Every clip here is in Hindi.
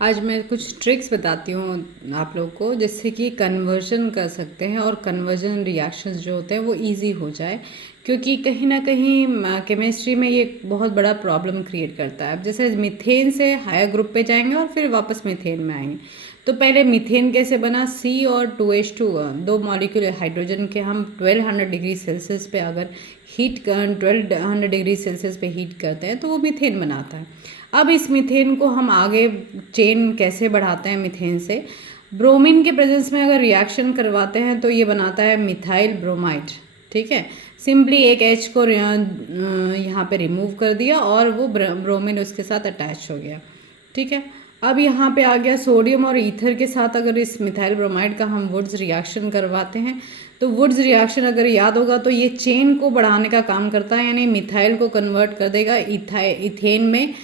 आज मैं कुछ ट्रिक्स बताती हूँ आप लोग को, जिससे कि कन्वर्जन कर सकते हैं और कन्वर्जन रिएक्शंस जो होते हैं वो इजी हो जाए। क्योंकि कहीं ना कहीं केमिस्ट्री में ये बहुत बड़ा प्रॉब्लम क्रिएट करता है। अब जैसे मीथेन से हायर ग्रुप पे जाएंगे और फिर वापस मीथेन में आएंगे, तो पहले मीथेन कैसे बना, C और 2H2 दो मॉलिक्यूल हाइड्रोजन के हम 1200 डिग्री सेल्सियस पे अगर हीट 1200 डिग्री सेल्सियस पे हीट करते हैं तो वो मीथेन बनाता है। अब इस मीथेन को हम आगे चेन कैसे बढ़ाते हैं मीथेन से, ब्रोमीन के प्रेजेंस में अगर रिएक्शन करवाते हैं तो ये बनाता है मिथाइल ब्रोमाइड। ठीक है, सिंपली एक H को यहाँ पे रिमूव कर दिया और वो ब्रोमीन उसके साथ अटैच हो गया। ठीक है, अब यहाँ पे आ गया सोडियम और ईथर के साथ अगर इस मिथाइल ब्रोमाइड का हम वुड्स रिएक्शन करवाते हैं तो वुड्स रिएक्शन अगर याद होगा तो ये चेन को बढ़ाने का काम करता है, यानी मिथाइल को कन्वर्ट कर देगा इथेन में।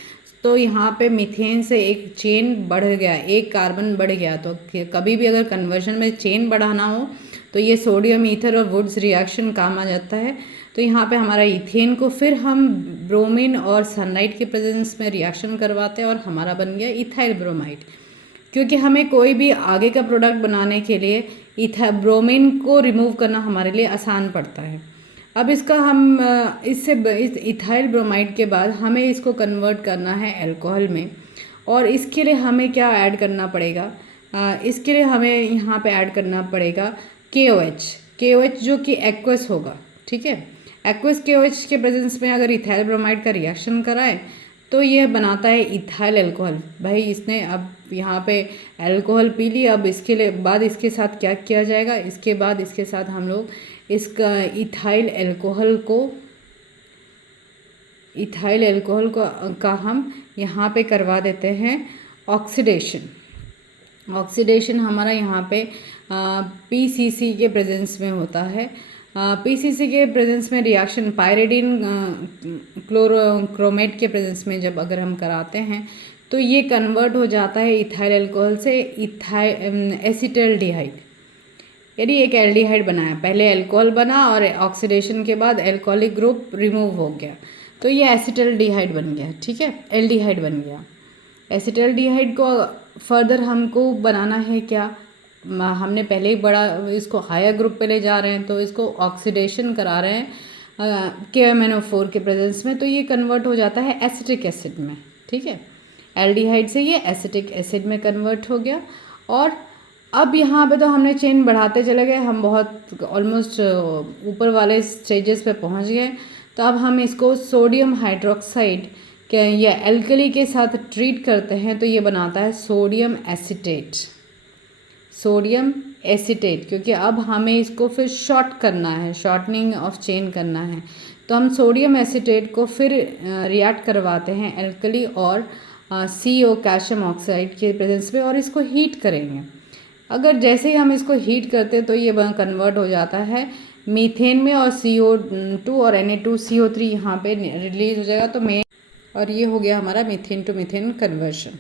तो यहाँ पे मीथेन से एक चेन बढ़ गया, एक कार्बन बढ़ गया। तो कभी भी अगर कन्वर्जन में चेन बढ़ाना हो तो ये सोडियम ईथर और वुड्स रिएक्शन काम आ जाता है। तो यहाँ पे हमारा इथेन को फिर हम ब्रोमीन और सनलाइट के प्रेजेंस में रिएक्शन करवाते हैं और हमारा बन गया इथाइल ब्रोमाइड। क्योंकि हमें कोई भी आगे का प्रोडक्ट बनाने के लिए ब्रोमीन को रिमूव करना हमारे लिए आसान पड़ता है। अब इसका हम इस इथाइल ब्रोमाइड के बाद हमें इसको कन्वर्ट करना है अल्कोहल में, और इसके लिए हमें क्या ऐड करना पड़ेगा, इसके लिए हमें यहाँ पे ऐड करना पड़ेगा KOH जो कि एक्वस होगा। ठीक है, एक्वस KOH के प्रेजेंस में अगर इथाइल ब्रोमाइड का रिएक्शन कराएं तो ये बनाता है इथाइल अल्कोहल। भाई इसने अब यहाँ पे अल्कोहल पी ली, अब इसके लिए बाद इसके साथ क्या किया जाएगा, इसके बाद इसके साथ हम लोग इसका इथाइल अल्कोहल का हम यहाँ पे करवा देते हैं ऑक्सीडेशन हमारा यहाँ पे PCC के प्रेजेंस में होता है। PCC के प्रेजेंस में रिएक्शन पायरिडीन क्रोमेट के प्रेजेंस में जब अगर हम कराते हैं तो ये कन्वर्ट हो जाता है इथाइल अल्कोहल से एसिटल्डिहाइड, यानी एक एल्डिहाइड बनाया। पहले अल्कोहल बना और ऑक्सीडेशन के बाद अल्कोहलिक ग्रुप रिमूव हो गया तो ये एसिटल्डिहाइड बन गया। ठीक है, एल्डिहाइड बन गया। एसिटल्डिहाइड को फर्दर हमको बनाना है क्या, हमने पहले ही बड़ा इसको हायर ग्रुप पे ले जा रहे हैं तो इसको ऑक्सीडेशन करा रहे हैं KMnO4 के प्रेजेंस में, तो ये कन्वर्ट हो जाता है एसिटिक एसिड में। ठीक है, एल्डिहाइड से ये एसिटिक एसिड में कन्वर्ट हो गया। और अब यहाँ पे तो हमने चेन बढ़ाते चले गए, हम बहुत ऑलमोस्ट ऊपर वाले स्टेजेस पे पहुँच गए। तो अब हम इसको सोडियम हाइड्रोक्साइड के या एल्कली के साथ ट्रीट करते हैं तो ये बनाता है सोडियम एसीटेट। क्योंकि अब हमें इसको फिर शॉर्ट करना है, शॉर्टनिंग ऑफ चेन करना है, तो हम सोडियम एसीटेट को फिर रिएक्ट करवाते हैं एल्कली और CO कैल्शियम ऑक्साइड के प्रेजेंस में और इसको हीट करेंगे। अगर जैसे ही हम इसको हीट करते हैं तो ये कन्वर्ट हो जाता है मीथेन में और CO2 और Na2CO3 यहाँ पे रिलीज हो जाएगा। तो और ये हो गया हमारा मीथेन टू मीथेन कन्वर्शन।